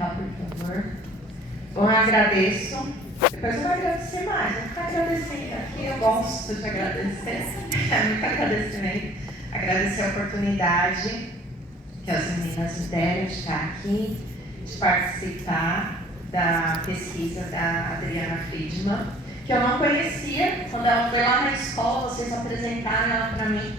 cá, por favor. Bom, eu agradeço. Depois eu vou agradecer mais. Eu vou ficar agradecendo aqui. Eu gosto de agradecer. É muito agradecimento. Agradecer a oportunidade que as meninas me deram de estar aqui, de participar da pesquisa da Adriana Friedman, que eu não conhecia. Quando ela foi lá na escola, vocês apresentaram ela para mim.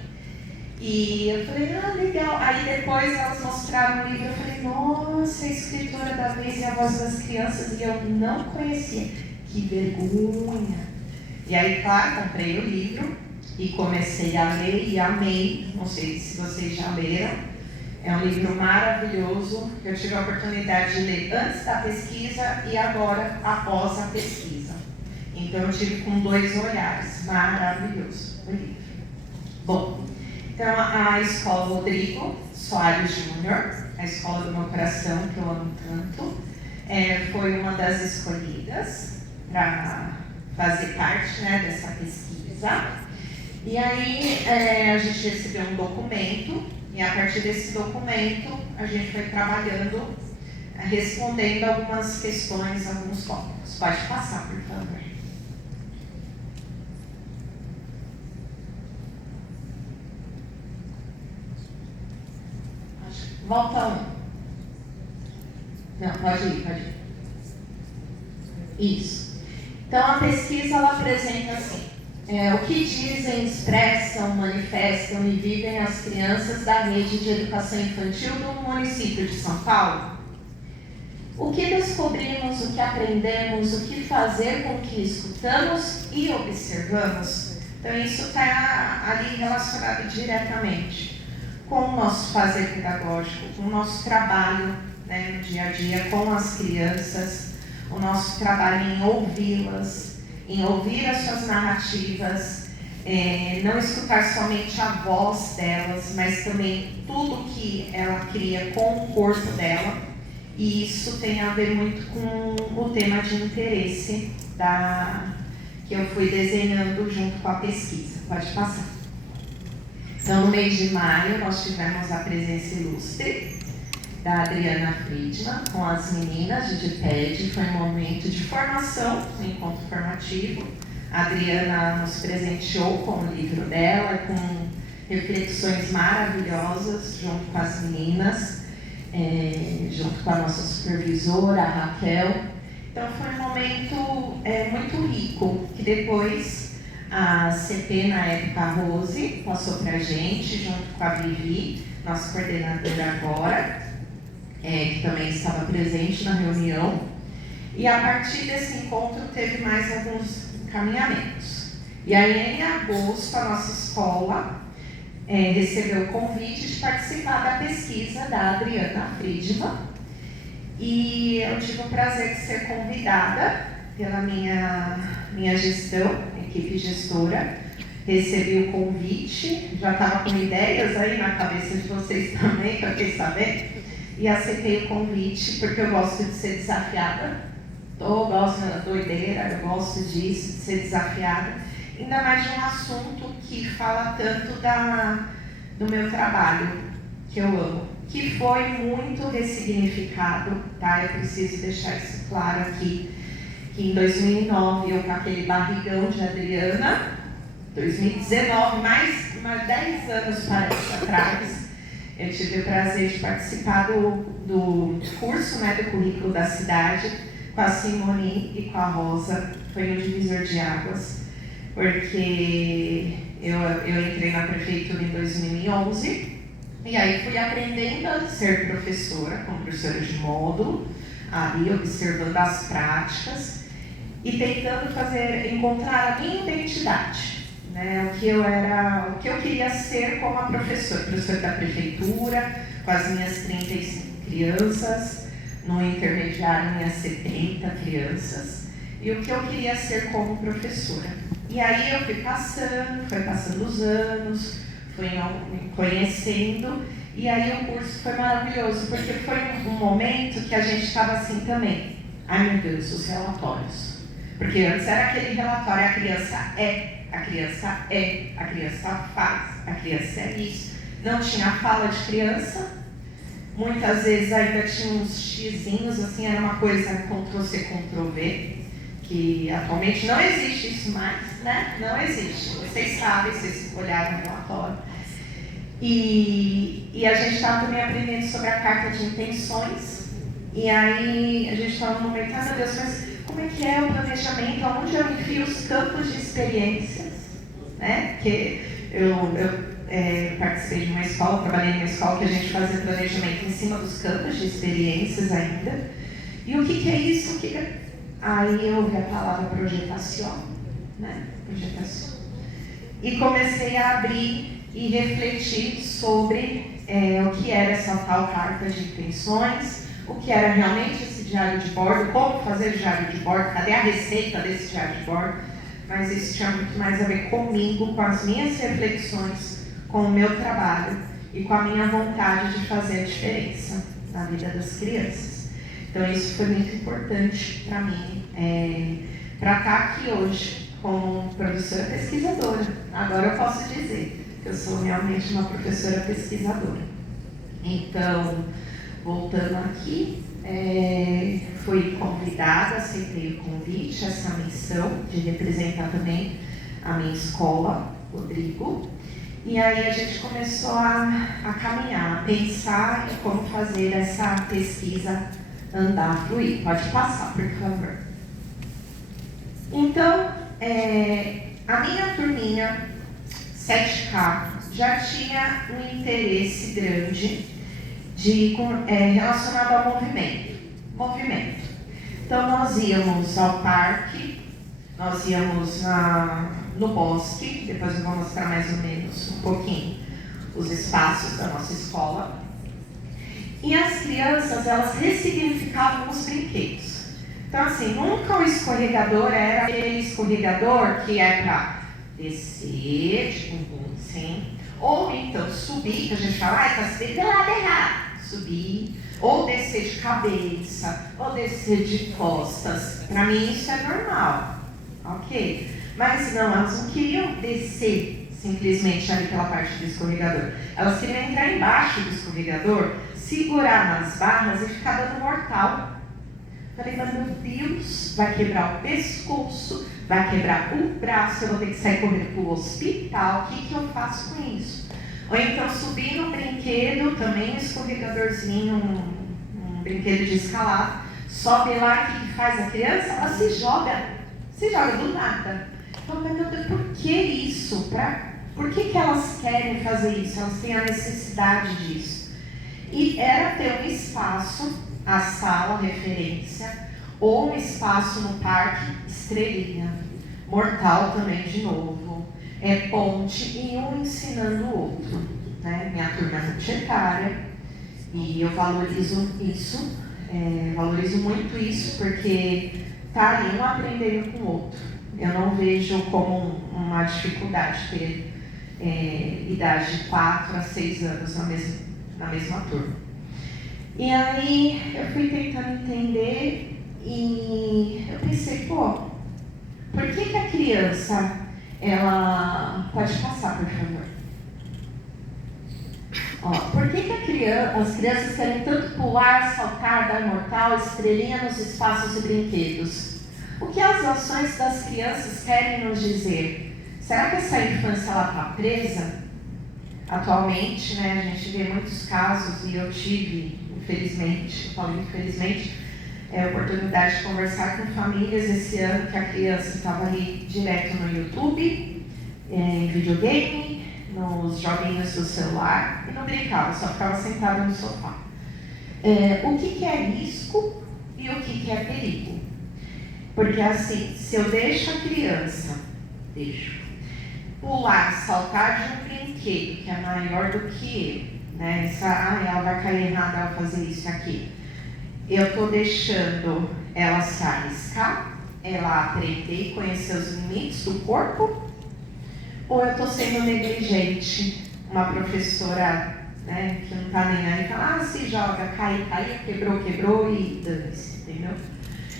E eu falei, legal. Aí depois elas mostraram o livro, eu falei, nossa, a escritora da vez e a voz das crianças, e eu não conhecia. Que vergonha. E aí, claro, comprei o livro e comecei a ler e amei. Não sei se vocês já leram. É um livro maravilhoso. Eu tive a oportunidade de ler antes da pesquisa e agora após a pesquisa. Então eu tive com 2 olhares. Maravilhoso o livro. Bom, então a Escola Rodrigo Soares Júnior, a escola do meu coração, que eu amo tanto, foi uma das escolhidas para fazer parte, né, dessa pesquisa. E aí a gente recebeu um documento, e a partir desse documento a gente foi trabalhando, respondendo algumas questões, alguns tópicos. Pode passar, por favor. Volta 1. Não, pode ir. Isso. Então a pesquisa ela apresenta assim, o que dizem, expressam, manifestam e vivem as crianças da rede de educação infantil do município de São Paulo? O que descobrimos, o que aprendemos, o que fazer com o que escutamos e observamos? Então isso está ali relacionado diretamente com o nosso fazer pedagógico, com o nosso trabalho, né, no dia a dia com as crianças, o nosso trabalho em ouvi-las, em ouvir as suas narrativas, não escutar somente a voz delas, mas também tudo que ela cria com o corpo dela. E isso tem a ver muito com o tema de interesse que eu fui desenhando junto com a pesquisa. Pode passar. Então, no mês de maio, nós tivemos a presença ilustre da Adriana Friedman com as meninas de DIPED. Foi um momento de formação, um encontro formativo. A Adriana nos presenteou com o livro dela, com reflexões maravilhosas junto com as meninas, junto com a nossa supervisora, a Raquel. Então foi um momento muito rico, que depois a CP, na época, a Rose, passou para a gente, junto com a Vivi, nossa coordenadora agora, que também estava presente na reunião. E a partir desse encontro teve mais alguns encaminhamentos. E aí, em agosto, a nossa escola recebeu o convite de participar da pesquisa da Adriana Friedman. E eu tive o prazer de ser convidada pela minha gestão, equipe gestora. Recebi o convite, já estava com ideias aí na cabeça de vocês também, para quem saber, e aceitei o convite porque eu gosto de ser desafiada. Eu gosto da doideira, eu gosto disso, de ser desafiada, ainda mais de um assunto que fala tanto do meu trabalho, que eu amo, que foi muito ressignificado, tá? Eu preciso deixar isso claro aqui, que em 2009, eu com aquele barrigão de Adriana, 2019, mais 10 anos parece atrás, eu tive o prazer de participar do curso, né, do currículo da cidade, com a Simone e com a Rosa. Foi um divisor de águas, porque eu entrei na prefeitura em 2011, e aí fui aprendendo a ser professora, como professora de módulo, ali observando as práticas, e tentando encontrar a minha identidade, né? O que eu queria ser como a professora da prefeitura, com as minhas 35 crianças, no intermediário minhas 70 crianças, e o que eu queria ser como professora. E aí eu fui passando os anos, fui me conhecendo, e aí o curso foi maravilhoso, porque foi um momento que a gente estava assim também, ai meu Deus, os relatórios. Porque antes era aquele relatório, a criança a criança faz, a criança é isso. Não tinha fala de criança, muitas vezes ainda tinha uns xizinhos, assim, era uma coisa Ctrl-C, Ctrl-V, que atualmente não existe isso mais, né? Não existe. Vocês sabem, vocês olharam no relatório. E a gente estava também aprendendo sobre a carta de intenções. E aí a gente estava no momento, meu Deus, mas como é que é o planejamento? Onde eu enfio os campos de experiências? Né? Porque eu participei de uma escola, trabalhei em uma escola que a gente fazia planejamento em cima dos campos de experiências ainda. E o que é isso? Aí eu ouvi a palavra projetação, né? Projetação. E comecei a abrir e refletir sobre o que era essa tal carta de intenções, o que era realmente esse diário de bordo, como fazer diário de bordo, cadê a receita desse diário de bordo. Mas isso tinha muito mais a ver comigo, com as minhas reflexões, com o meu trabalho e com a minha vontade de fazer a diferença na vida das crianças. Então isso foi muito importante para mim, para estar aqui hoje como professora pesquisadora. Agora eu posso dizer que eu sou realmente uma professora pesquisadora. Então, voltando aqui, fui convidada, aceitei o convite, essa missão de representar também a minha escola, Rodrigo. E aí a gente começou a caminhar, a pensar em como fazer essa pesquisa andar, fluir. Pode passar, por favor. Então, a minha turminha 7K já tinha um interesse grande relacionado ao movimento. Então, nós íamos ao parque, nós íamos no bosque, depois eu vou mostrar mais ou menos um pouquinho os espaços da nossa escola. E as crianças, elas ressignificavam os brinquedos. Então, assim, nunca o escorregador era aquele escorregador que é para descer, tipo um assim, ou então subir, que a gente fala, tá subindo do lado errado, subir, ou descer de cabeça, ou descer de costas. Para mim isso é normal, ok? Mas não, elas não queriam descer simplesmente ali pela parte do escorregador. Elas queriam entrar embaixo do escorregador, segurar nas barras e ficar dando mortal. Falei, mas meu Deus, vai quebrar o pescoço, vai quebrar o braço, eu vou ter que sair correndo para o hospital, o que eu faço com isso? Ou então subir no brinquedo, também um escorregadorzinho, um brinquedo de escalada, sobe lá, o que faz a criança? Ela se joga do nada. Então, meu Deus, por que isso? Por que elas querem fazer isso? Elas têm a necessidade disso. E era ter um espaço, a sala, referência, ou um espaço no parque, estrelinha, mortal também de novo, ponte, e um ensinando o outro. Né? Minha turma é multietária, e eu valorizo isso, valorizo muito isso, porque tá ali um aprendendo com o outro. Eu não vejo como uma dificuldade ter idade de 4 a 6 anos na mesma turma. E aí eu fui tentando entender e eu pensei, por que a criança, ela pode passar, por favor? Por que as crianças querem tanto pular, saltar, dar mortal, estrelinha nos espaços e brinquedos? O que as ações das crianças querem nos dizer? Será que essa infância está presa? Atualmente, né, a gente vê muitos casos, e eu tive, infelizmente, eu falo infelizmente, a oportunidade de conversar com famílias esse ano que a criança estava ali direto no YouTube, em videogame, nos joguinhos do celular, e não brincava, só ficava sentada no sofá. O que é risco e o que é perigo? Porque assim, se eu deixo a criança, pular, saltar de um brinquedo que é maior do que eu, né? Ela vai cair errado ao fazer isso aqui. Eu estou deixando ela se arriscar, ela aprender e conhecer os limites do corpo, ou eu estou sendo negligente, uma professora, né, que não está nem aí, fala, se joga, caiu, quebrou e dane-se, entendeu?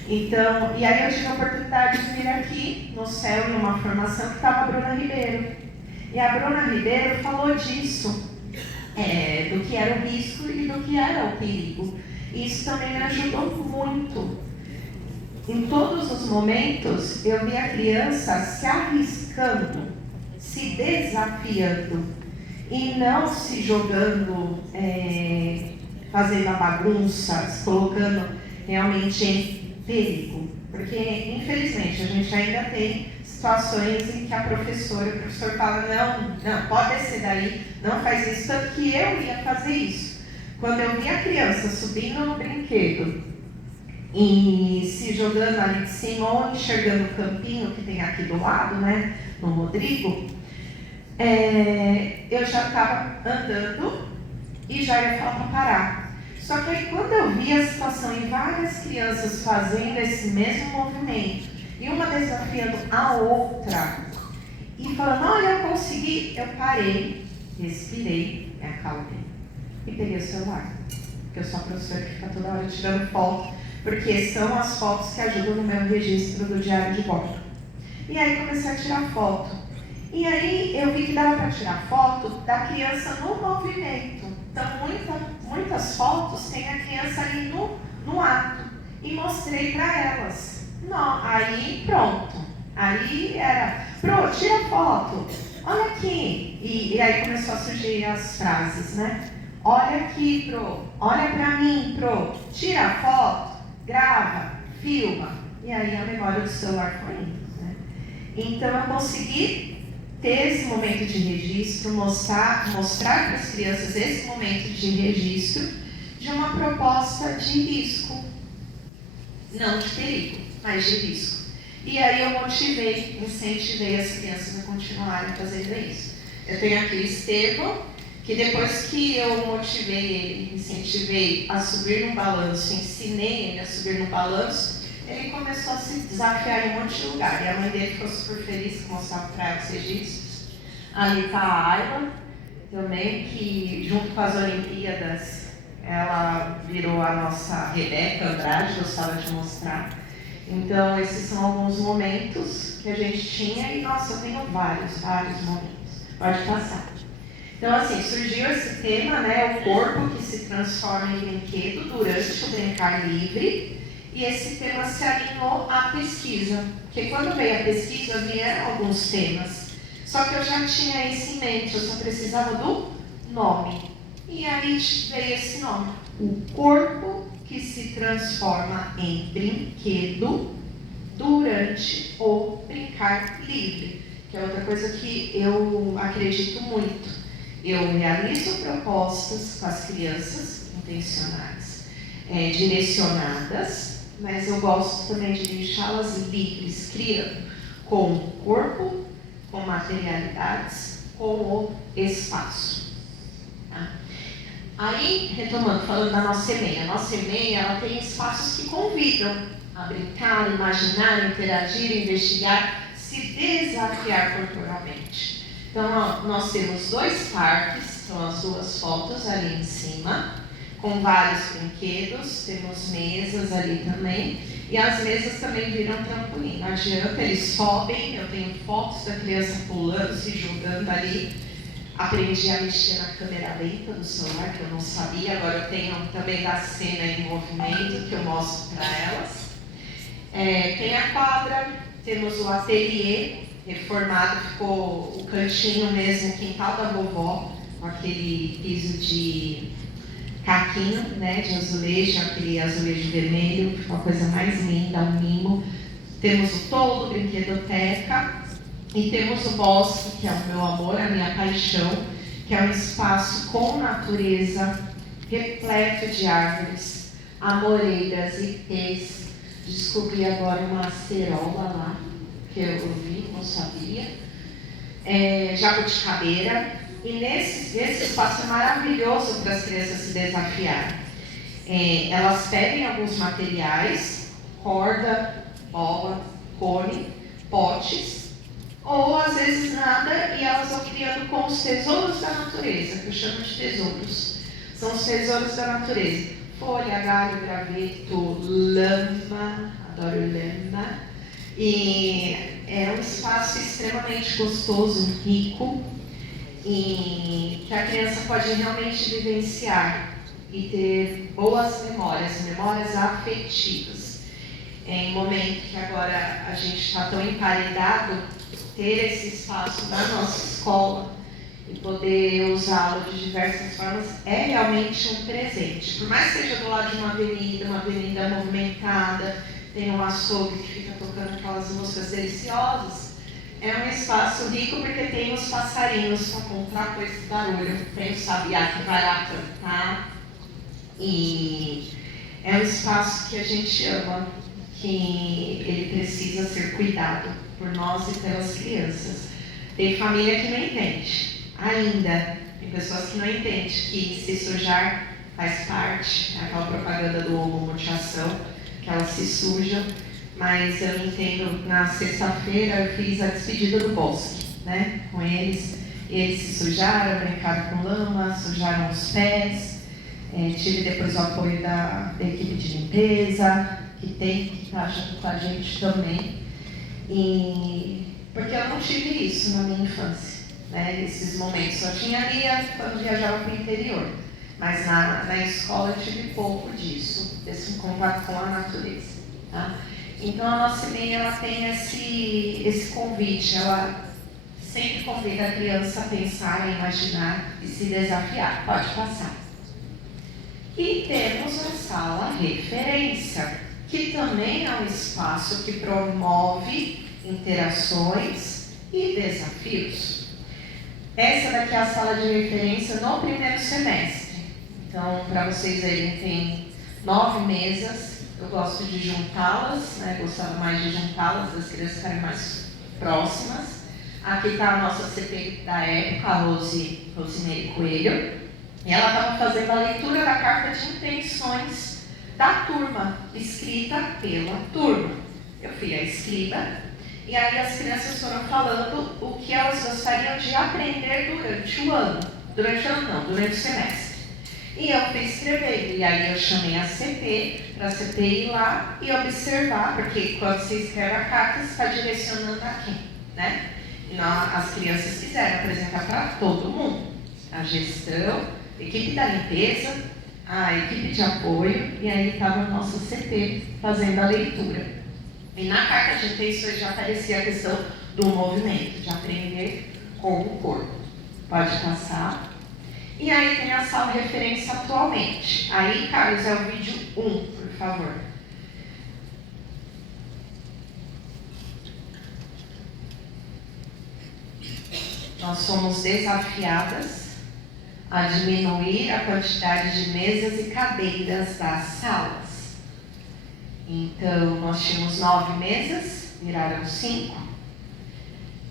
Então, e aí eu tive a oportunidade de vir aqui no CEL em uma formação que estava a Bruna Ribeiro. E a Bruna Ribeiro falou disso. do que era o risco e do que era o perigo. E isso também me ajudou muito. Em todos os momentos, eu vi a criança se arriscando, se desafiando e não se jogando, fazendo a bagunça, se colocando realmente em perigo. Porque, infelizmente, a gente ainda tem situações em que o professor fala, não, pode descer daí, não faz isso, tanto que eu ia fazer isso. Quando eu vi a criança subindo no brinquedo e se jogando ali de cima ou enxergando o campinho que tem aqui do lado, né, no Rodrigo, eu já estava andando e já ia falar para parar. Só que aí quando eu vi a situação em várias crianças fazendo esse mesmo movimento, e uma desafiando a outra, e falando, olha, eu consegui, eu parei, respirei, me acalmei, e peguei o celular. Porque eu sou a professora que fica toda hora tirando foto, porque são as fotos que ajudam no meu registro do diário de bordo. E aí comecei a tirar foto. E aí eu vi que dava para tirar foto da criança no movimento. Então muitas fotos tem a criança ali no ato. E mostrei para elas. Não, aí pronto. Aí era, tira foto. Olha aqui. E aí começou a surgir as frases, né? Olha aqui, olha para mim, tira a foto, grava, filma. E aí a memória do celular foi indo, né? Então eu consegui ter esse momento de registro, mostrar para as crianças esse momento de registro de uma proposta de risco. Não de perigo, mas de risco. E aí eu incentivei as crianças a continuarem fazendo isso. Eu tenho aqui o Estevão, que depois que eu motivei ele, incentivei a subir no balanço, ensinei ele a subir no balanço, ele começou a se desafiar em um monte de lugar. E a mãe dele ficou super feliz que mostrava para ela os registros. Ali está a Ayla, também, que junto com as Olimpíadas, ela virou a nossa Rebeca Andrade, gostava de mostrar. Então, esses são alguns momentos que a gente tinha e, nossa, eu tenho vários momentos. Pode passar. Então, assim, surgiu esse tema, né, o corpo que se transforma em brinquedo durante o brincar livre, e esse tema se alinhou à pesquisa, porque quando veio a pesquisa vieram alguns temas, só que eu já tinha isso em mente, eu só precisava do nome, e aí veio esse nome, o corpo que se transforma em brinquedo durante o brincar livre, que é outra coisa que eu acredito muito. Eu realizo propostas com as crianças intencionais, direcionadas, mas eu gosto também de deixá-las livres, criando com o corpo, com materialidades, com o espaço. Tá? Aí, retomando, falando da nossa EMEI. A nossa EMEI, ela tem espaços que convidam a brincar, imaginar, interagir, investigar, se desafiar corporalmente. Então, nós temos 2 parques, são as 2 fotos ali em cima, com vários brinquedos, temos mesas ali também, e as mesas também viram trampolim. Não adianta, eles sobem, eu tenho fotos da criança pulando, se jogando ali. Aprendi a mexer na câmera lenta do celular, que eu não sabia, agora eu tenho também da cena em movimento, que eu mostro para elas. Tem a quadra, temos o ateliê, reformado, ficou o cantinho mesmo, o quintal da vovó, com aquele piso de caquinho, né, de azulejo, aquele azulejo vermelho, ficou a coisa mais linda, um mimo. Temos o toldo, brinquedoteca, e temos o bosque, que é o meu amor, a minha paixão, que é um espaço com natureza, repleto de árvores, amoreiras, ipês. Descobri agora uma acerola lá, que eu vi, não sabia, jabuticabeira, e esse espaço é maravilhoso para as crianças se desafiarem. Elas pedem alguns materiais, corda, bola, cone, potes, ou às vezes nada, e elas vão criando com os tesouros da natureza, que eu chamo de tesouros. São os tesouros da natureza. Folha, galho, graveto, lama, adoro lama. E é um espaço extremamente gostoso, rico. e que a criança pode realmente vivenciar e ter boas memórias, memórias afetivas. Em um momento que agora a gente está tão emparedado, ter esse espaço na nossa escola e poder usá-lo de diversas formas é realmente um presente. Por mais que seja do lado de uma avenida movimentada, tem um açougue que fica tocando aquelas músicas deliciosas, é um espaço rico porque tem os passarinhos para comprar com esse barulho, tem o sabiá que vai lá cantar, e é um espaço que a gente ama, que ele precisa ser cuidado por nós e pelas crianças. Tem família que não entende, ainda. Tem pessoas que não entendem que se sujar faz parte, é aquela propaganda do multiação, que elas se sujam, mas eu entendo, na sexta-feira eu fiz a despedida do bosque, né, com eles, e eles se sujaram, brincaram com lama, sujaram os pés, tive depois o apoio da equipe de limpeza, que está junto com a gente também, porque eu não tive isso na minha infância, né, esses momentos. Só tinha ali quando viajava para o interior, mas na escola eu tive pouco disso, desse contato com a natureza. Tá? Então a nossa EMEI, ela tem esse convite, ela sempre convida a criança a pensar, a imaginar e se desafiar. Pode passar. E temos a sala referência, que também é um espaço que promove interações e desafios. Essa daqui é a sala de referência no primeiro semestre. Então, para vocês verem, tem 9 mesas. Eu gosto de juntá-las, né? Gostava mais de juntá-las, as crianças ficarem mais próximas. Aqui está a nossa CP da época, a Rosemary Coelho. E ela estava fazendo a leitura da carta de intenções da turma, escrita pela turma. Eu fui a escriba, e aí as crianças foram falando o que elas gostariam de aprender durante o ano. Durante o semestre. E eu fui escrevendo, e aí eu chamei a CP, para a CP ir lá e observar, porque quando você escreve a carta, você está direcionando a quem, né? E as crianças quiseram apresentar para todo mundo. A gestão, a equipe da limpeza, a equipe de apoio, e aí estava a nossa CP fazendo a leitura. E na carta de intenções já aparecia a questão do movimento, de aprender com o corpo. Pode passar. E aí tem a sala referência atualmente. Aí, Carlos, é o vídeo 1, por favor. Nós somos desafiadas a diminuir a quantidade de mesas e cadeiras das salas. Então, nós tínhamos 9 mesas, viraram 5.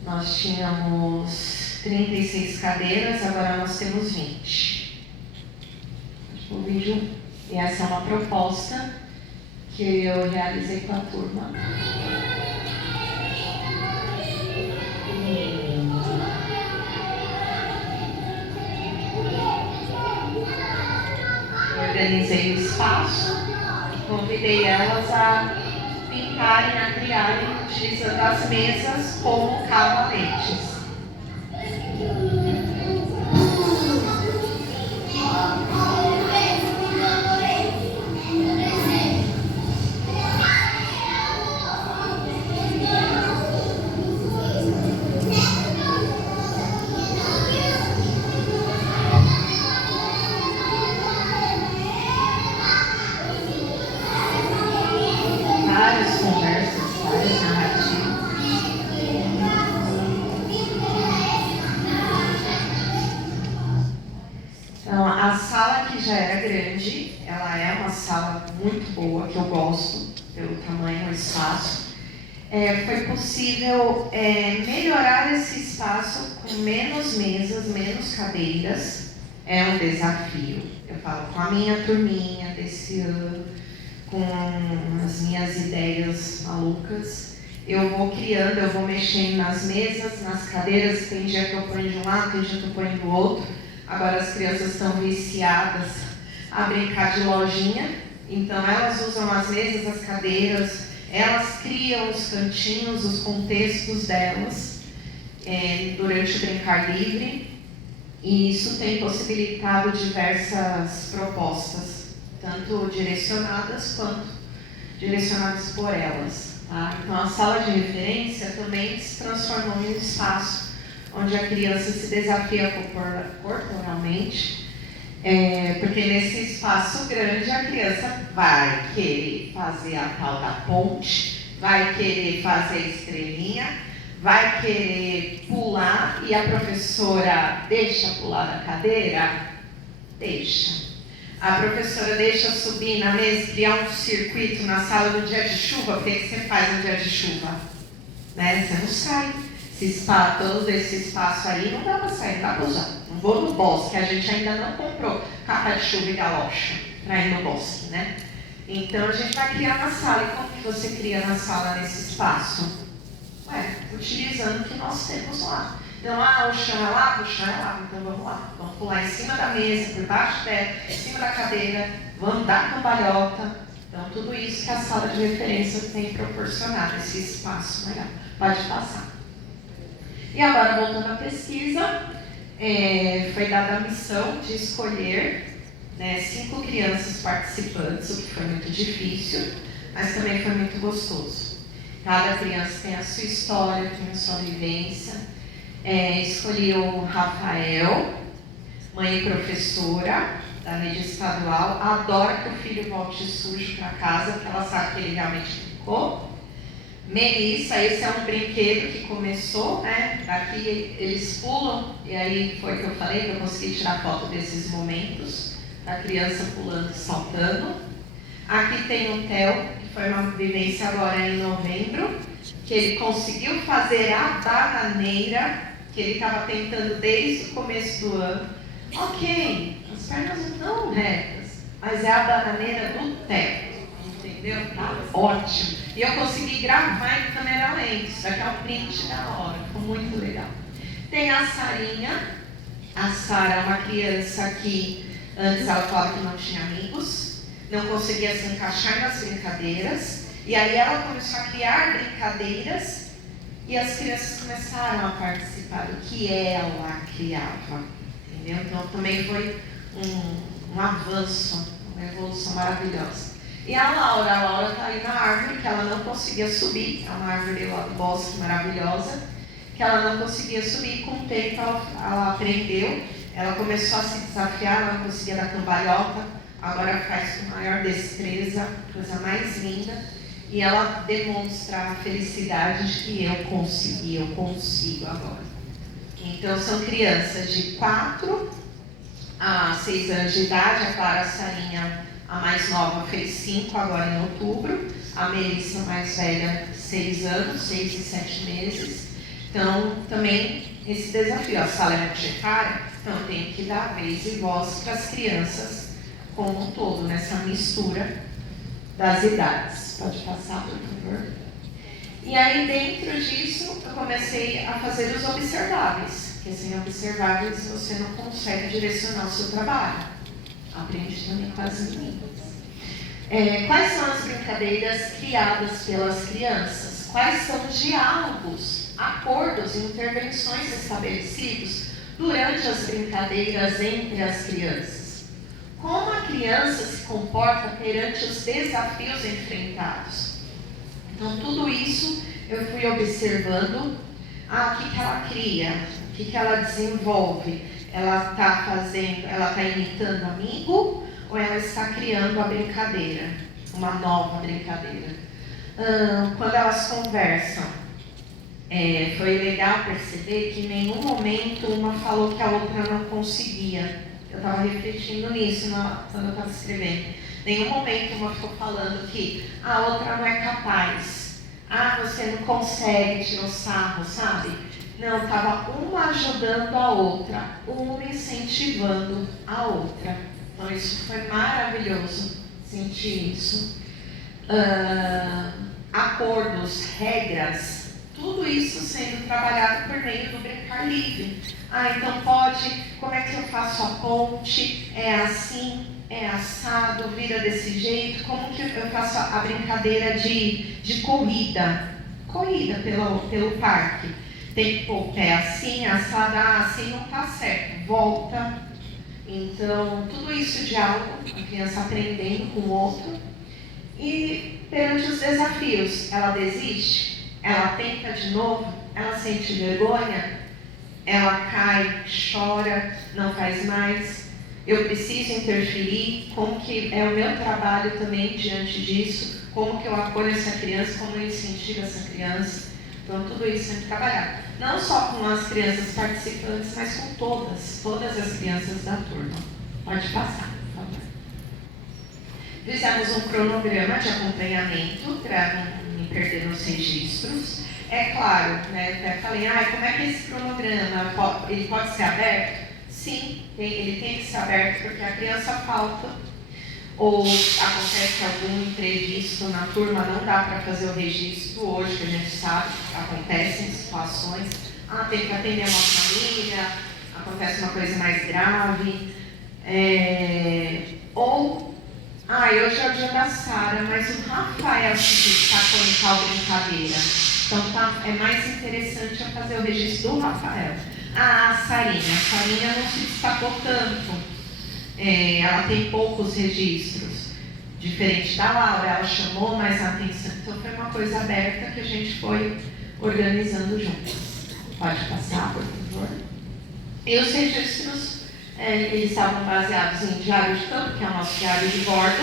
Nós tínhamos 36 cadeiras, agora nós temos 20. O vídeo, e essa é uma proposta que eu realizei com a turma. Organizei o espaço e convidei elas a pintarem, a criarem, utilizando as mesas como cavaletes. Várias conversas, várias narrativas. Então, a sala que já era grande, ela é uma sala muito boa, que eu gosto, pelo tamanho do espaço. Foi possível melhorar esse espaço com menos mesas, menos cadeiras. É um desafio. Eu falo com a minha turminha desse ano, com as minhas ideias malucas. Eu vou criando, eu vou mexendo nas mesas, nas cadeiras. Tem dia que eu ponho de um lado, tem dia que eu ponho do outro. Agora as crianças estão viciadas a brincar de lojinha. Então elas usam as mesas, as cadeiras, elas criam os cantinhos, os contextos delas durante o brincar livre. E isso tem possibilitado diversas propostas, tanto direcionadas quanto direcionadas por elas. Tá? Então, a sala de referência também se transformou em um espaço onde a criança se desafia corporalmente, porque nesse espaço grande a criança vai querer fazer a tal da ponte, vai querer fazer a estrelinha, vai querer pular e a professora deixa pular da cadeira? Deixa. A professora deixa subir na mesa, criar um circuito na sala no dia de chuva. O que você faz no dia de chuva? Né? Você não sai. Todo esse espaço aí não dá para sair, não dá para usar. Não vou no bosque, a gente ainda não comprou capa de chuva e galocha para ir no bosque, né? Então a gente vai criar na sala. E como que você cria na sala nesse espaço? Utilizando o que nós temos lá. Então, o chão é lá, então vamos lá. Vamos pular em cima da mesa, por baixo dela, em cima da cadeira, vamos dar cambalhota. Então, tudo isso que a sala de referência tem proporcionado, esse espaço melhor. Pode passar. E agora, voltando à pesquisa, foi dada a missão de escolher 5 crianças participantes, o que foi muito difícil, mas também foi muito gostoso. Cada criança tem a sua história, tem a sua vivência. Escolhi o Rafael, mãe e professora da rede estadual. Adora que o filho volte sujo para casa, porque ela sabe que ele realmente ficou. Melissa, esse é um brinquedo que começou, né? Daqui eles pulam, e aí foi que eu falei, que eu consegui tirar foto desses momentos, da criança pulando e saltando. Aqui tem o Theo, que foi uma vivência agora em novembro, que ele conseguiu fazer a bananeira, que ele estava tentando desde o começo do ano. Ok, as pernas não estão retas, mas é a bananeira do Theo. Entendeu? Tá ótimo. E eu consegui gravar em câmera lenta. Isso aqui é um print da hora. Ficou muito legal. Tem a Sarinha. A Sara é uma criança que antes ela falava que não tinha amigos, não conseguia se encaixar nas brincadeiras. E aí ela começou a criar brincadeiras e as crianças começaram a participar do que ela criava. Entendeu? Então também foi um avanço, uma evolução maravilhosa. E a Laura está aí na árvore, que ela não conseguia subir, é uma árvore lá do bosque maravilhosa, que ela não conseguia subir, com o tempo ela aprendeu, ela começou a se desafiar, ela não conseguia dar cambalhota, agora faz com maior destreza, coisa mais linda, e ela demonstra a felicidade de que eu consigo agora. Então são crianças de 4 a 6 anos de idade, a Clara Sarinha, a mais nova, fez 5 agora em outubro. A Melissa, mais velha, 6 anos, 6 e 7 meses. Então, também esse desafio. A sala é multitária, então eu tenho que dar vez e voz para as crianças como um todo, nessa mistura das idades. Pode passar, por favor. E aí, dentro disso, eu comecei a fazer os observáveis. Porque sem observáveis, você não consegue direcionar o seu trabalho. Aprendi também com as meninas. Quais são as brincadeiras criadas pelas crianças? Quais são os diálogos, acordos e intervenções estabelecidos durante as brincadeiras entre as crianças? Como a criança se comporta perante os desafios enfrentados? Então, tudo isso eu fui observando. O que ela cria? O que ela desenvolve? Ela está imitando amigo ou ela está criando a brincadeira, uma nova brincadeira? Quando elas conversam, foi legal perceber que em nenhum momento uma falou que a outra não conseguia. Eu estava refletindo nisso quando eu estava escrevendo. Em nenhum momento uma ficou falando que a outra não é capaz. Você não consegue, tirou sarro, sabe? Não, estava uma ajudando a outra, uma incentivando a outra. Então isso foi maravilhoso, sentir isso. Acordos, regras, tudo isso sendo trabalhado por meio do brincar livre. Então como é que eu faço a ponte? É assim, é assado, vira desse jeito. Como que eu faço a brincadeira de corrida pelo parque? tem que pôr o pé assim, assado, assim não está certo, volta. Então, tudo isso diálogo, a criança aprendendo com o outro. E perante os desafios, ela desiste? Ela tenta de novo? Ela sente vergonha? Ela cai, chora, não faz mais? Eu preciso interferir? Como que é o meu trabalho também diante disso? Como que eu acolho essa criança? Como eu incentivo essa criança? Então, tudo isso tem que trabalhar. Não só com as crianças participantes, mas com todas as crianças da turma. Pode passar, por favor. Fizemos um cronograma de acompanhamento para não me perder nos registros. É claro, né, até falei, como é que esse cronograma ele pode ser aberto? Sim, ele tem que ser aberto porque a criança falta ou acontece algum imprevisto na turma, não dá para fazer o registro hoje, que a gente sabe, acontecem situações, tem que atender uma família, acontece uma coisa mais grave, hoje é o dia da Sara, mas o Rafael se destacou em tal brincadeira, então é mais interessante eu fazer o registro do Rafael. A Sarinha não se destacou tanto. Ela tem poucos registros, diferente da Laura, ela chamou mais a atenção, então foi uma coisa aberta que a gente foi organizando juntos. Pode passar, por favor. E os registros, eles estavam baseados em diário de campo, que é o nosso diário de bordo,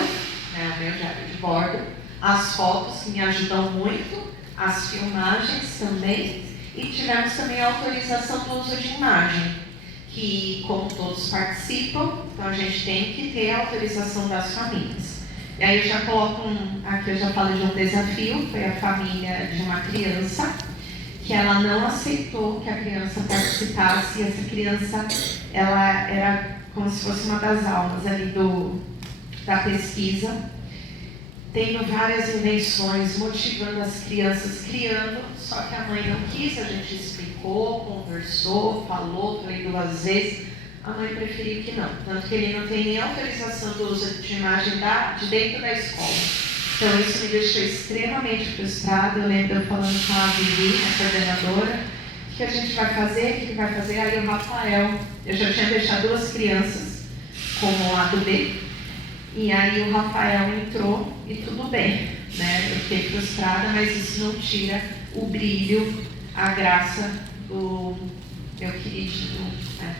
né, o meu diário de bordo, as fotos que me ajudam muito, as filmagens também, e tivemos também a autorização do uso de imagem, que como todos participam, então a gente tem que ter a autorização das famílias. E aí eu já coloco aqui eu já falo de um desafio, foi a família de uma criança, que ela não aceitou que a criança participasse, e essa criança, ela era como se fosse uma das almas ali da pesquisa, tendo várias invenções, motivando as crianças, criando, só que a mãe não quis, a gente explicou, conversou, falou, foi 2 vezes, a mãe preferiu que não, tanto que ele não tem nem autorização do uso de imagem de dentro da escola. Então isso me deixou extremamente frustrada. Eu lembro eu falando com a Vivi, a coordenadora, o que a gente vai fazer, o que vai fazer? Aí o Rafael, eu já tinha deixado 2 crianças como lado B, e aí o Rafael entrou e tudo bem, né? Eu fiquei frustrada, mas isso não tira o brilho, a graça do meu queridinho, né?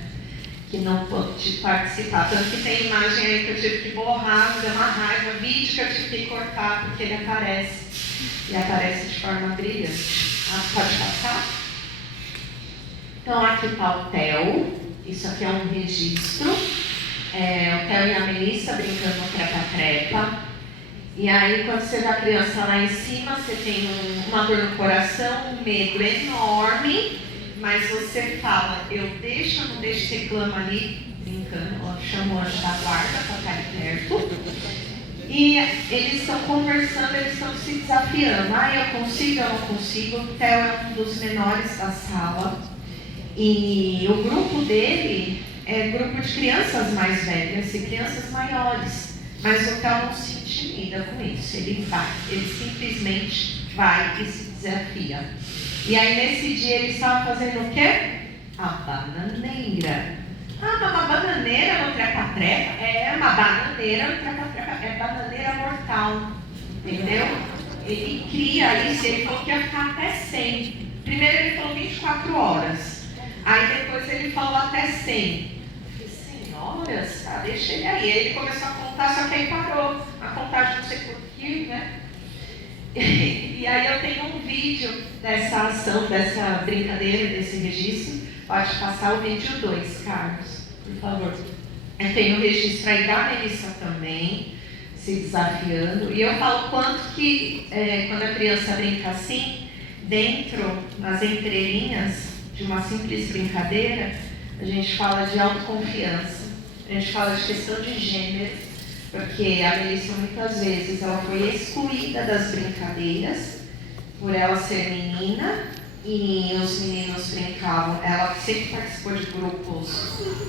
Que não pôde participar. Tanto que tem imagem aí que eu tive que borrar, me deu uma raiva, vídeo que eu tive que cortar, porque ele aparece, e aparece de forma brilhante. Pode passar? Então aqui está o Theo, isso aqui é um registro. O Theo e a Melissa brincando no trepa-trepa. E aí, quando você vê a criança lá em cima, você tem uma dor no coração, um medo enorme, mas você fala, eu deixo ou não deixo, você clama ali, brincando, ela chama o anjo da guarda para estar ali perto. E eles estão conversando, eles estão se desafiando. Eu consigo, eu não consigo. O Theo é um dos menores da sala. E o grupo dele é grupo de crianças mais velhas e crianças maiores, mas o Theo não se intimida com isso, ele vai, ele simplesmente vai e se desafia. E aí nesse dia ele estava fazendo o quê? A bananeira. Mas uma bananeira no trepa-trepa? Uma bananeira no trepa-trepa, é bananeira mortal, entendeu? Ele cria isso, ele falou que ia ficar até 100. Primeiro ele falou 24 horas, aí depois ele falou até 100. Senhoras, deixa ele aí. Ele começou a contar, só que aí parou a contagem, não sei por quê, né? E aí eu tenho um vídeo dessa ação, dessa brincadeira, desse registro. Pode passar o vídeo 2, Carlos, por favor. Eu tenho o registro aí da Melissa também, se desafiando. E eu falo quanto que, quando a criança brinca assim, dentro, nas entrelinhas de uma simples brincadeira, a gente fala de autoconfiança, a gente fala de questão de gênero, porque a Melissa muitas vezes ela foi excluída das brincadeiras por ela ser menina e os meninos brincavam. Ela sempre participou de grupos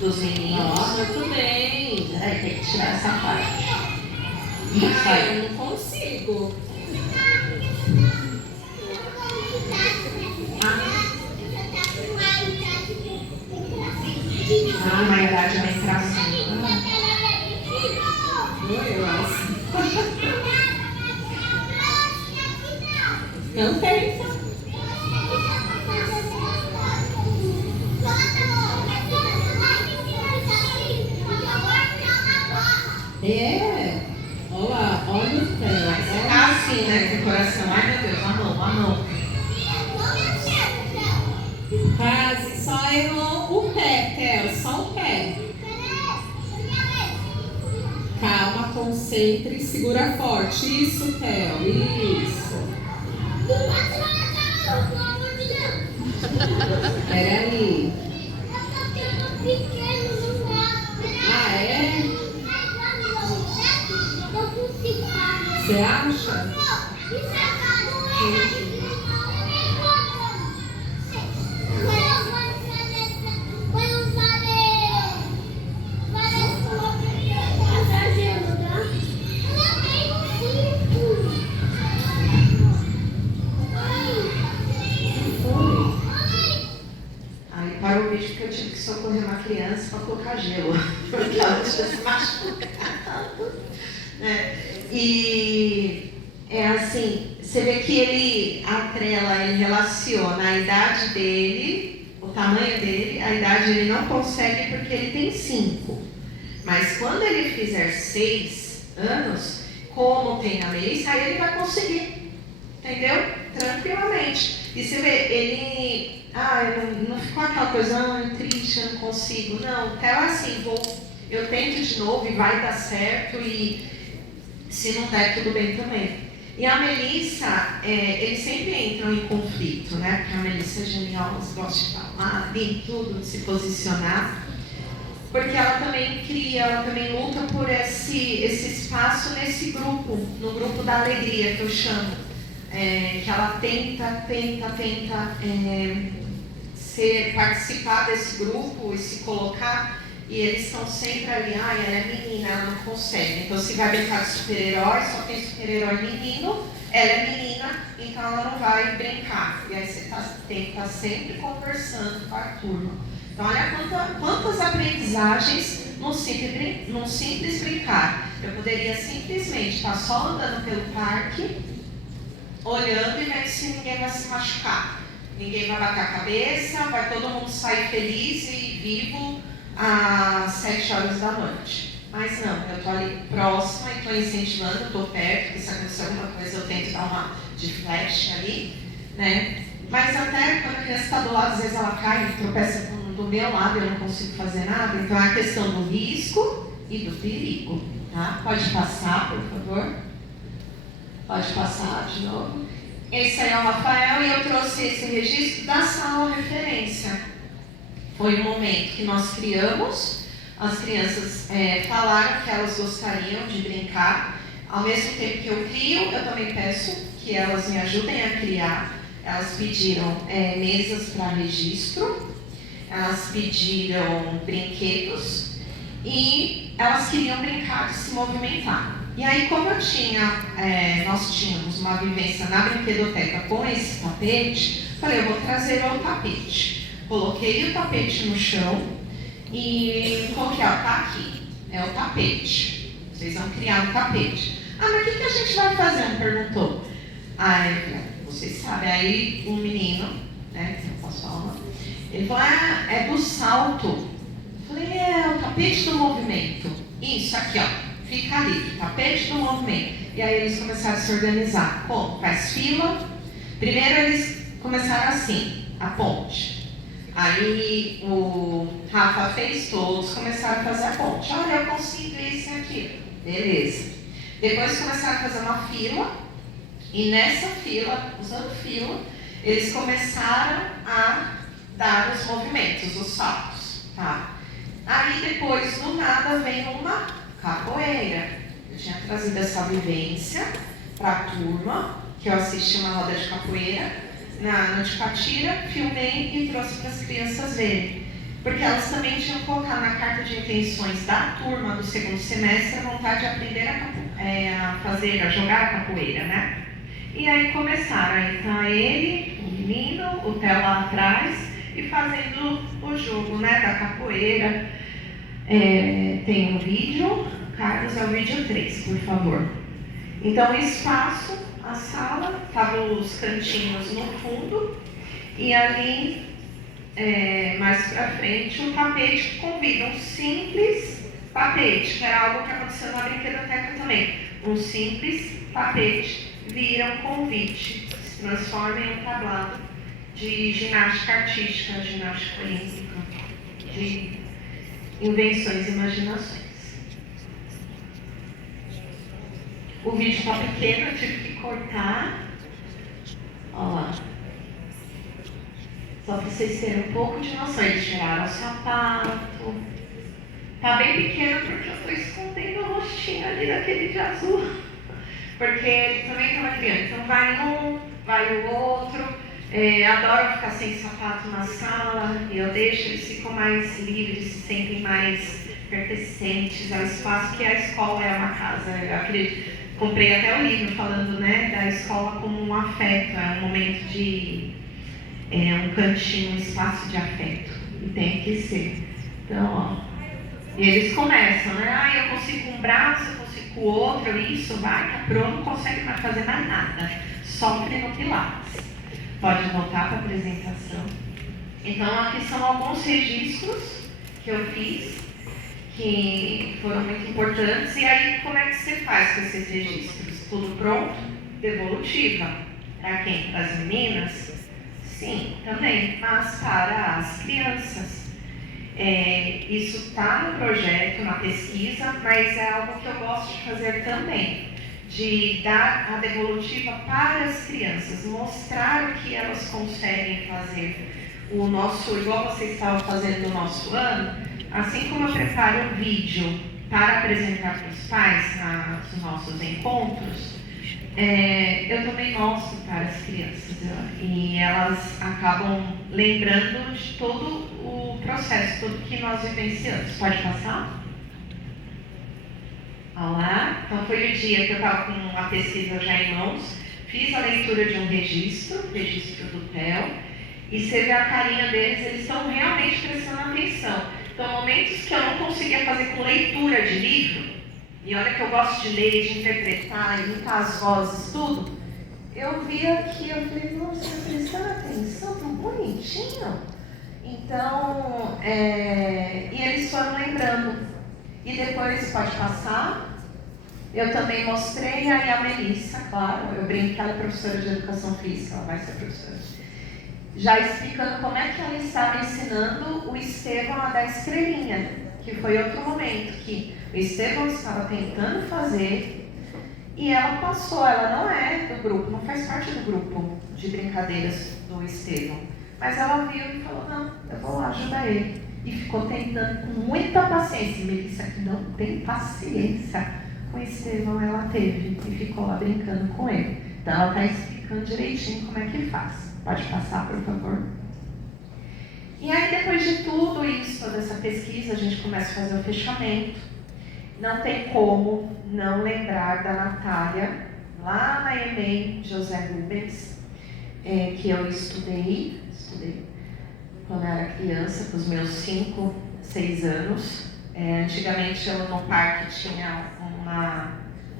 dos meninos. Muito bem. Tem que tirar essa parte. Eu não consigo. ansiedade vem pra cima. Eu acho. Não tem. É. Olha lá, olha o céu. Aí você tá assim, né, com o coração. Ai, meu Deus, a mão. Quase só errou o pé, Theo, só o pé. Calma, concentre, segura forte. Isso, Theo, isso. Peraí. Ah, é? Você acha? Aí parou o vídeo porque eu tive que socorrer uma criança para colocar gelo, porque ela tinha se machucado. Né? E é assim, você vê que ele atrela, ele relaciona a idade dele, o tamanho dele, a idade ele não consegue porque ele tem 5. Mas quando ele fizer 6 anos, como tem a Melissa, aí ele vai conseguir, entendeu? Tranquilamente. E você vê, ele, não ficou aquela coisa, triste, eu não consigo. Não, então assim, eu tento de novo e vai dar certo, e se não der, tudo bem também. E a Melissa, eles sempre entram em conflito, né? Porque a Melissa é genial, elas gostam de falar, de tudo, de se posicionar. Porque ela também cria, ela também luta por esse espaço nesse grupo, no grupo da alegria, que eu chamo. Que ela tenta participar desse grupo e se colocar, e eles estão sempre ali, ela é menina, ela não consegue. Então se vai brincar de super-herói, só tem super-herói menino, ela é menina, então ela não vai brincar. E aí você tem que estar sempre conversando com a turma. Então olha quantas aprendizagens num simples brincar. Eu poderia simplesmente estar só andando pelo parque, olhando e vendo se ninguém vai se machucar. Ninguém vai bater a cabeça, vai todo mundo sair feliz e vivo às 7 horas da noite. Mas não, eu estou ali próxima e estou incentivando, estou perto, porque se acontecer alguma coisa eu tento dar uma de flash ali, né? Mas até quando a criança está do lado, às vezes ela cai e tropeça do meu lado e eu não consigo fazer nada. Então é a questão do risco e do perigo, tá? Pode passar, por favor. Pode passar de novo. Esse aí é o Rafael e eu trouxe esse registro da sala referência. Foi um momento que nós criamos, as crianças falaram que elas gostariam de brincar. Ao mesmo tempo que eu crio, eu também peço que elas me ajudem a criar. Elas pediram mesas para registro, elas pediram brinquedos e elas queriam brincar de se movimentar. E aí, como nós tínhamos uma vivência na brinquedoteca com esse tapete, falei, eu vou trazer o tapete. Coloquei o tapete no chão e coloquei, tá aqui, é o tapete. Vocês vão criar um tapete. Mas o que a gente vai fazer? Me perguntou. Vocês sabem. Aí um menino, né, que eu posso falar, ele falou, é do salto. Eu falei, o tapete do movimento. Isso, aqui, fica ali, tapete do movimento. E aí eles começaram a se organizar. Como? Faz fila. Primeiro eles começaram assim, a ponte. Aí o Rafa fez, todos começaram a fazer a ponte. Olha, eu consigo isso e aquilo. Beleza. Depois começaram a fazer uma fila. E nessa fila, usando fila, eles começaram a dar os movimentos, os saltos. Tá? Aí depois, do nada, vem uma capoeira. Eu tinha trazido essa vivência para a turma, que eu assisti uma roda de capoeira no Tipatira, filmei e trouxe para as crianças verem. Porque elas também tinham colocado na carta de intenções da turma do segundo semestre a vontade de aprender a jogar a capoeira, né? E aí começaram, aí tá ele, o menino, o Theo lá atrás, e fazendo o jogo, né, da capoeira. Tem um vídeo. Carlos, é o vídeo 3, por favor. Então, o espaço, a sala, estavam os cantinhos no fundo, e ali, mais pra frente, um tapete que convida, um simples tapete, que era algo que aconteceu na brinquedoteca também. Um simples tapete vira um convite, se transforma em um tablado de ginástica artística, ginástica olímpica, de invenções e imaginações. O vídeo está pequeno, eu tive que cortar. Olha lá. Só para vocês terem um pouco de noção. Eles tiraram o sapato. Tá bem pequeno porque eu estou escondendo o rostinho ali daquele de azul. Porque ele também estava criando. Então vai um, vai o outro. Adoram ficar sem sapato na sala. E eu deixo, eles ficam mais livres, se sentem mais pertencentes ao espaço, que a escola é uma casa. Eu acredito. Comprei até o livro falando, né, da escola como um afeto, é um momento de um cantinho, um espaço de afeto, e tem que ser. Então, ó, e eles começam, né, eu consigo com um braço, eu consigo com o outro, isso vai, tá pronto, não consegue mais fazer mais nada, sofre no Pilates. Pode voltar para a apresentação. Então, aqui são alguns registros que eu fiz, que foram muito importantes. E aí, como é que você faz com esses registros? Tudo pronto? Devolutiva. Para quem? Para as meninas? Sim, também. Mas para as crianças. Isso está no projeto, na pesquisa, mas é algo que eu gosto de fazer também. De dar a devolutiva para as crianças. Mostrar o que elas conseguem fazer. O nosso, igual vocês estavam fazendo no nosso ano, assim como eu preparo um vídeo para apresentar para os pais nos nossos encontros, eu também mostro para as crianças. E elas acabam lembrando de todo o processo, tudo que nós vivenciamos. Pode passar? Olá. Então foi o dia que eu estava com a pesquisa já em mãos, fiz a leitura de um registro do TEL, e você vê a carinha deles, eles estão realmente prestando atenção. Então, momentos que eu não conseguia fazer com leitura de livro, e olha que eu gosto de ler, de interpretar, imitar as vozes, tudo, eu vi aqui, eu falei, nossa, prestando atenção, tão bonitinho. Então, e eles foram lembrando. E depois, pode passar, eu também mostrei, aí a Melissa, claro, eu brinco que ela é professora de educação física, ela vai ser professora. Já explicando como é que ela estava ensinando o Estevão a dar estrelinha, que foi outro momento que o Estevão estava tentando fazer e ela passou. Ela não é do grupo, não faz parte do grupo de brincadeiras do Estevão, mas ela viu e falou, não, eu vou lá ajudar ele. E ficou tentando com muita paciência. Melissa, que não tem paciência com o Estevão, ela teve e ficou lá brincando com ele. Então ela está explicando direitinho como é que faz. Pode passar, por favor. E aí, depois de tudo isso, toda essa pesquisa, a gente começa a fazer o fechamento. Não tem como não lembrar da Natália, lá na EMEI José Rubens, que eu estudei quando eu era criança, com os meus 5, 6 anos. Antigamente, eu no parque tinha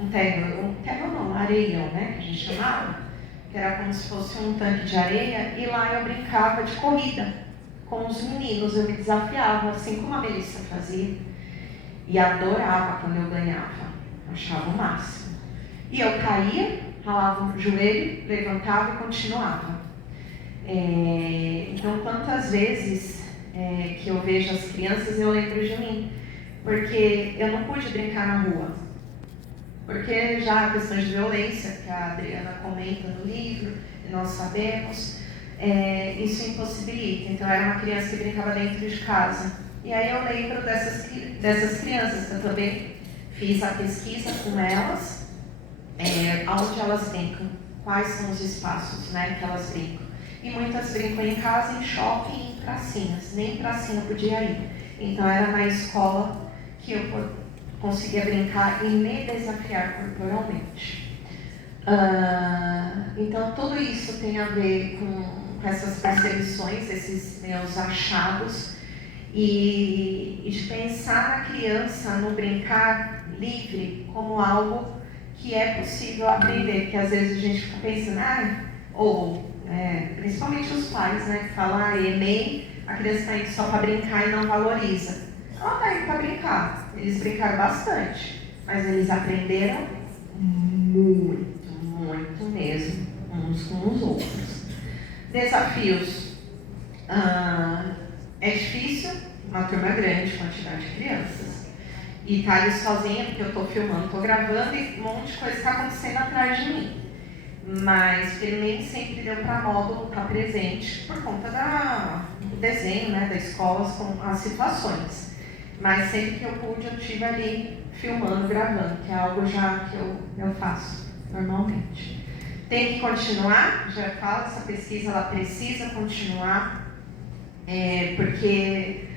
um terreno não, areião, né, que a gente chamava, que era como se fosse um tanque de areia, e lá eu brincava de corrida com os meninos, eu me desafiava, assim como a Melissa fazia, e adorava quando eu ganhava, achava o máximo. E eu caía, ralava o joelho, levantava e continuava. Então, quantas vezes que eu vejo as crianças, eu lembro de mim, porque eu não pude brincar na rua. Porque já a questão de violência, que a Adriana comenta no livro, e nós sabemos, isso impossibilita. Então, eu era uma criança que brincava dentro de casa. E aí eu lembro dessas crianças, que eu também fiz a pesquisa com elas, onde elas brincam, quais são os espaços, né, que elas brincam. E muitas brincam em casa, em shopping e em pracinhas. Nem em pracinha podia ir. Então, era na escola que eu conseguia brincar e me desafiar corporalmente. Então, tudo isso tem a ver com essas percepções, esses meus achados. e de pensar na criança, no brincar livre, como algo que é possível aprender, porque às vezes a gente fica pensando, principalmente os pais, né, que falam, Enem, a criança está indo só para brincar e não valoriza. Ela está indo para brincar, eles brincaram bastante, mas eles aprenderam muito, muito mesmo, uns com os outros. Desafios. É difícil, uma turma grande, quantidade de crianças. E tá ali sozinha, porque eu tô filmando, tô gravando e um monte de coisa está acontecendo atrás de mim. Mas ele nem sempre deu para módulo estar presente por conta do desenho, né, da escola, com as situações. Mas sempre que eu pude, eu estive ali filmando, gravando, que é algo já que eu faço normalmente. Tem que continuar, já falo, essa pesquisa ela precisa continuar, porque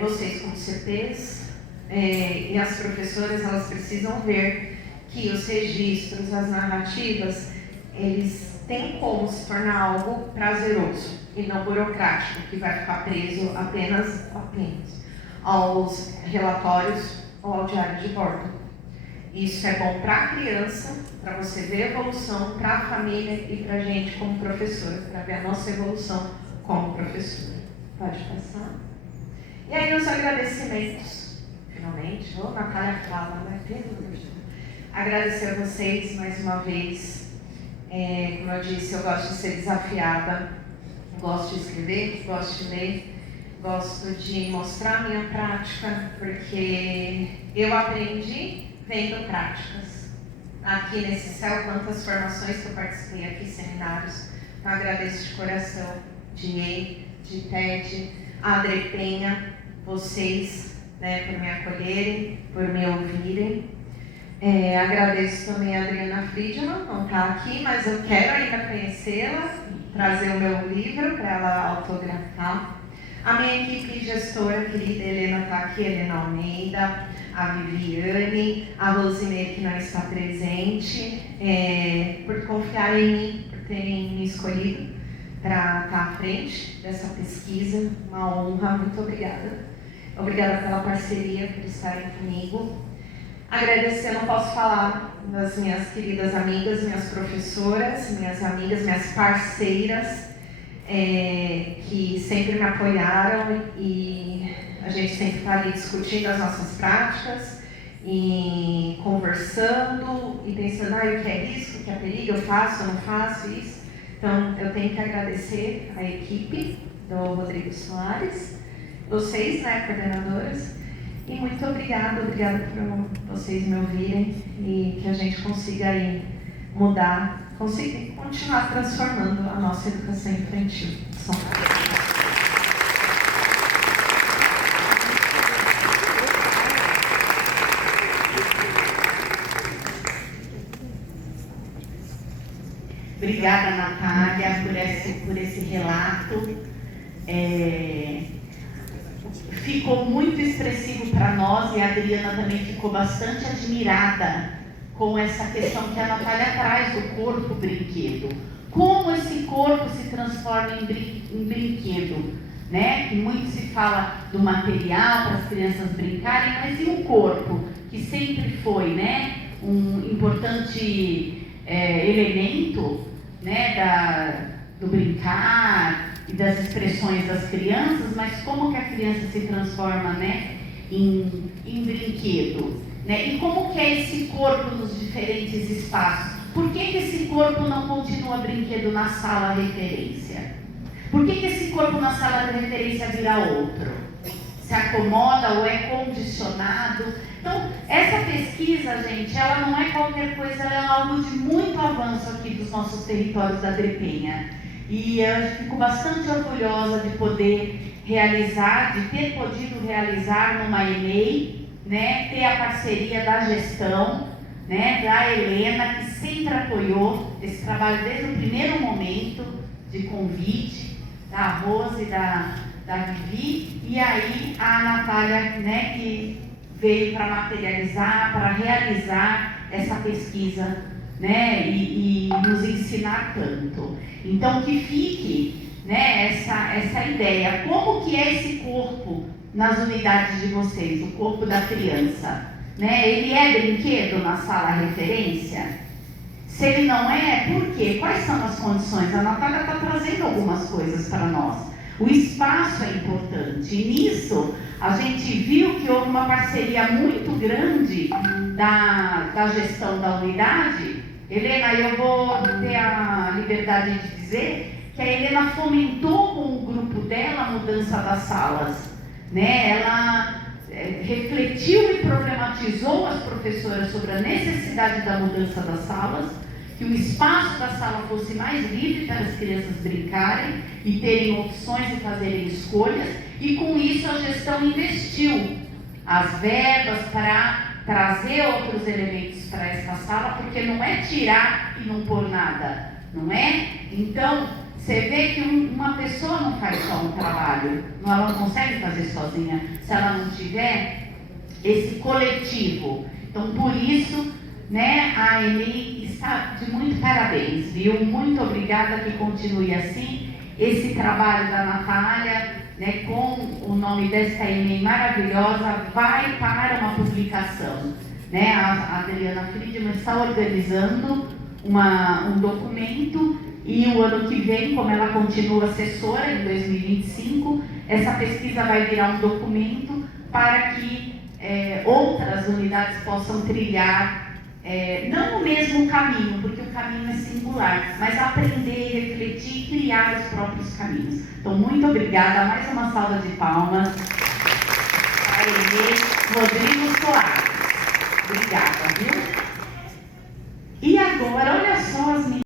vocês como CPs e as professoras, elas precisam ver que os registros, as narrativas, eles têm como se tornar algo prazeroso e não burocrático, que vai ficar preso apenas aos relatórios ou ao diário de bordo. Isso é bom para a criança, para você ver a evolução, para a família e para a gente como professora, para ver a nossa evolução como professora. Pode passar. E aí os agradecimentos, finalmente. Natália fala, né? Agradecer a vocês mais uma vez. Como eu disse, eu gosto de ser desafiada, gosto de escrever, gosto de ler, gosto de mostrar a minha prática, porque eu aprendi vendo práticas. Aqui nesse céu, quantas formações que eu participei aqui, seminários. Então, agradeço de coração, de EI, de TED, a Adri Penha, vocês, né, por me acolherem, por me ouvirem. Agradeço também a Adriana Friedman, não está aqui, mas eu quero ainda conhecê-la, trazer o meu livro para ela autografar. A minha equipe gestora querida, Helena está aqui, Helena Almeida, a Viviane, a Rosemary que não está presente, por confiar em mim, por terem me escolhido para estar à frente dessa pesquisa, uma honra, muito obrigada. Obrigada pela parceria, por estarem comigo. Agradecer, não posso falar das minhas queridas amigas, minhas professoras, minhas amigas, minhas parceiras, que sempre me apoiaram e a gente sempre está ali discutindo as nossas práticas e conversando e pensando, o que é risco, o que é perigo, eu faço, eu não faço isso. Então, eu tenho que agradecer a equipe do Rodrigo Soares, vocês, né, coordenadoras, e muito obrigada por vocês me ouvirem e que a gente consiga aí mudar, conseguir continuar transformando a nossa educação infantil. Obrigada, Natália, por esse relato. Ficou muito expressivo para nós e a Adriana também ficou bastante admirada com essa questão que a Natália traz do corpo brinquedo. Como esse corpo se transforma em brinquedo, né? Que muito se fala do material para as crianças brincarem, mas e o corpo, que sempre foi, né, um importante elemento, né, do brincar e das expressões das crianças, mas como que a criança se transforma, né, em brinquedo, né? E como que é esse corpo nos diferentes espaços? Por que esse corpo não continua brinquedo na sala referência? Por que esse corpo na sala de referência vira outro? Se acomoda ou é condicionado? Então, essa pesquisa, gente, ela não é qualquer coisa, ela é algo de muito avanço aqui dos nossos territórios da Adri Penha. E eu fico bastante orgulhosa de poder realizar, de ter podido realizar numa EMEI, né, ter a parceria da gestão, né, da Helena, que sempre apoiou esse trabalho desde o primeiro momento de convite, da Rose e da Vivi, e aí a Natália, né, que veio para materializar, para realizar essa pesquisa, né, e nos ensinar tanto. Então, que fique né, essa ideia. Como que é esse corpo nas unidades de vocês, o corpo da criança? Né? Ele é brinquedo na sala referência? Se ele não é, por quê? Quais são as condições? A Natália está trazendo algumas coisas para nós. O espaço é importante. E nisso, a gente viu que houve uma parceria muito grande da gestão da unidade. Helena, eu vou ter a liberdade de dizer que a Helena fomentou com o grupo dela a mudança das salas. Né? Ela refletiu e problematizou as professoras sobre a necessidade da mudança das salas, que o espaço da sala fosse mais livre para as crianças brincarem e terem opções e fazerem escolhas, e com isso a gestão investiu as verbas para trazer outros elementos para essa sala, porque não é tirar e não pôr nada, não é? Então, você vê que uma pessoa não faz só um trabalho, ela não consegue fazer sozinha, se ela não tiver esse coletivo. Então, por isso, né, a EMEI está de muito parabéns, viu? Muito obrigada, que continue assim. Esse trabalho da Natália, né, com o nome dessa EMEI maravilhosa, vai para uma publicação. Né? A Adriana Friedman está organizando um documento, e o ano que vem, como ela continua assessora, em 2025, essa pesquisa vai virar um documento para que outras unidades possam trilhar, não o mesmo caminho, porque o caminho é singular, mas aprender, refletir e criar os próprios caminhos. Então, muito obrigada. Mais uma salva de palmas para ele, Rodrigo Soares. Obrigada, viu? E agora, olha só as meninas.